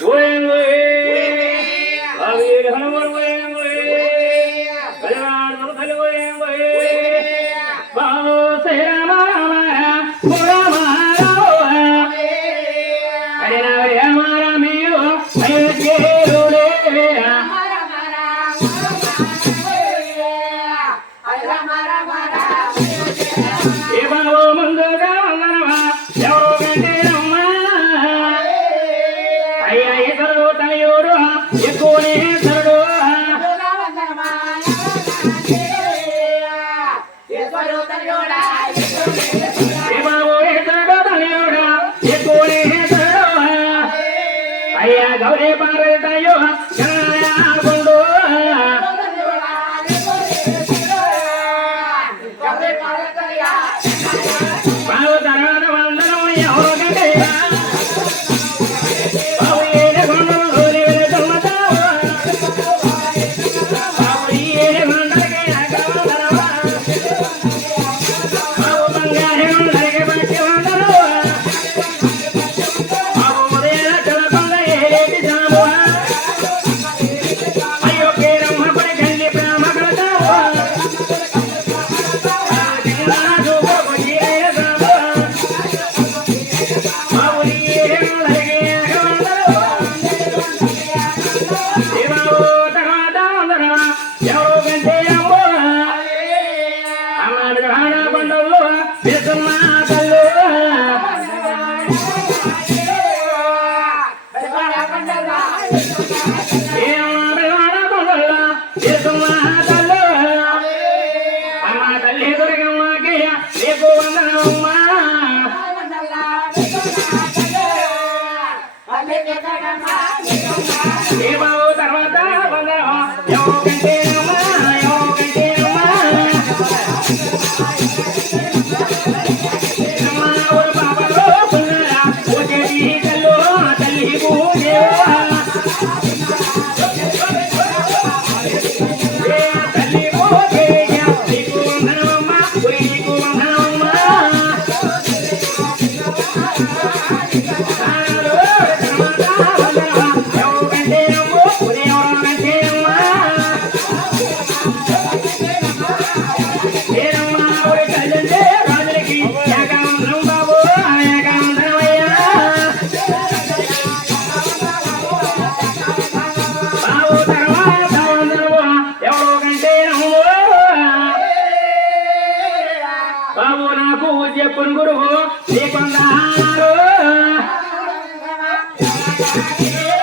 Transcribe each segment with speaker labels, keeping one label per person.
Speaker 1: Duende, Javier Javier శివో తర్వాత ఏ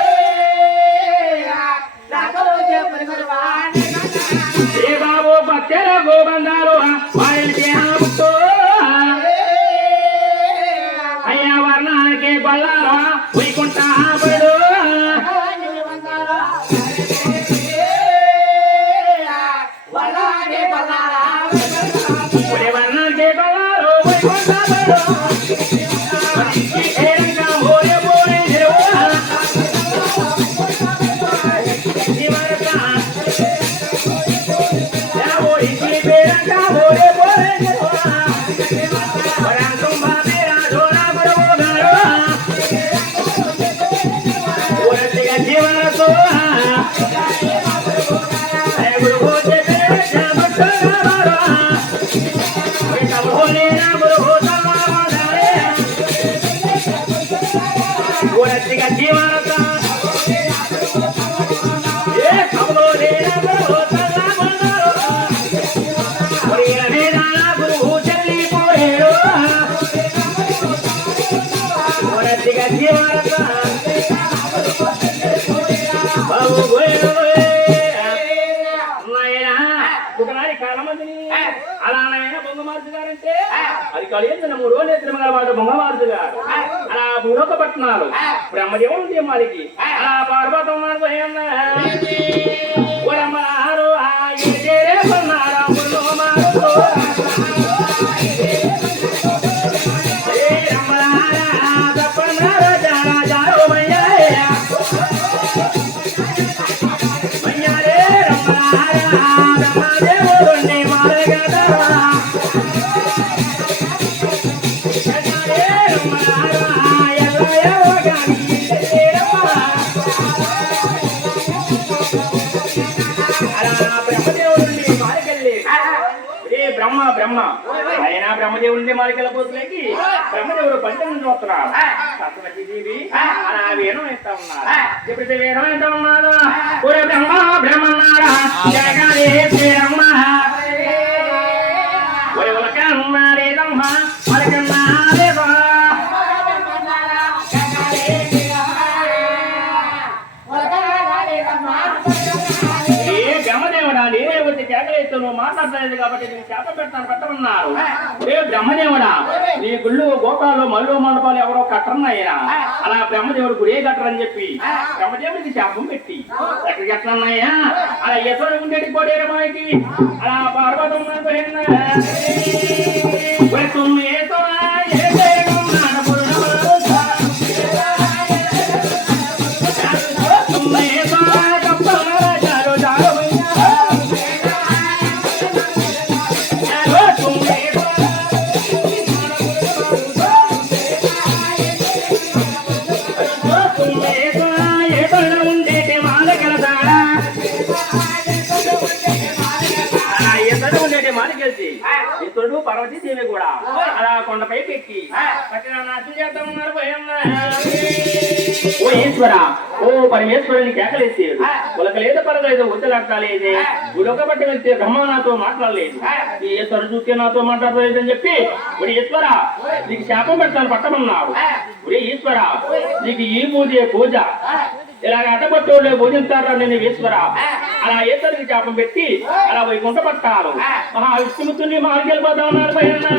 Speaker 1: నాయనా, ఒకనాడి కాలమందిని అలా నాయన బొంగ మార్చు గారంటే అది కలియుగ మూడో నేత్రం గలవాడు బొమ్మవారు గారు అలా భూలోక పట్టణాలు బ్రహ్మదేవుడు దీమాలికి అలా పార్వతం ఆగిరే కొన్నారా బ్రహ్మ బ్రహ్మ. ఆయన బ్రహ్మదేవుడిని మారికెళ్ళబోతులేకి బ్రహ్మదేవుడు పంచమని చూస్తున్నాడు సరస్వతీదేవి అలా వేణం ఇస్తా ఉన్నారు ఎప్పుడైతే వేణం ఇస్తా ఉన్నాడు ఒరే బ్రహ్మ బ్రహ్మన్నారా జగదే శ్రీరమ్మ ఒరే ఉలకన్నారేదమ్మ మలకన్నారేదో ఏ నువ్వు మాట్లాడలేదు కాబట్టి నేను చేప పెడతాను పెట్టమన్నారు. ఏ బ్రహ్మదేవుడా నీ గుళ్ళు గోపాలు మల్లు మండపాలు ఎవరో కట్టరన్నాయనా? అలా బ్రహ్మదేవుడు గురే కట్టరని చెప్పి బ్రహ్మదేవుడికి శాపం పెట్టి. ఎక్కడికి ఎట్లన్నాయా అలా ఎసరు ఉండేటి కోడేరు మాయకి. అలా పర్వతం మాలికెళ్తి ఇతడు పార్వతీ దేవి కూడా. అలా కొండపై పెట్టి. ఓ ఈశ్వర ఓ పరమేశ్వరుని కేకలేసేది ఉలకలేదు పరలేదు ఉద్దలాడతాలేదు గుడొక బట్టి వెళ్తే బ్రహ్మ నాతో మాట్లాడలేదు. ఈ ఈశ్వరు చూస్తే నాతో మాట్లాడలేదు అని చెప్పి ఇప్పుడు ఈశ్వర నీకు శాపం పెడతాను పట్టమన్నాడు ఒరే ఈశ్వర నీకు ఈ పూజే పూజ. ఇలాగ అడ్డపట్టోళ్ళు పూజించారా నేను ఈశ్వర. అలా ఈశ్వరికి శాపం పెట్టి అలా వైకుంఠ పట్టాలు మహావిష్ణుమూర్తిని మార్గెళ్ళిపోతా ఉన్నారు భయన్న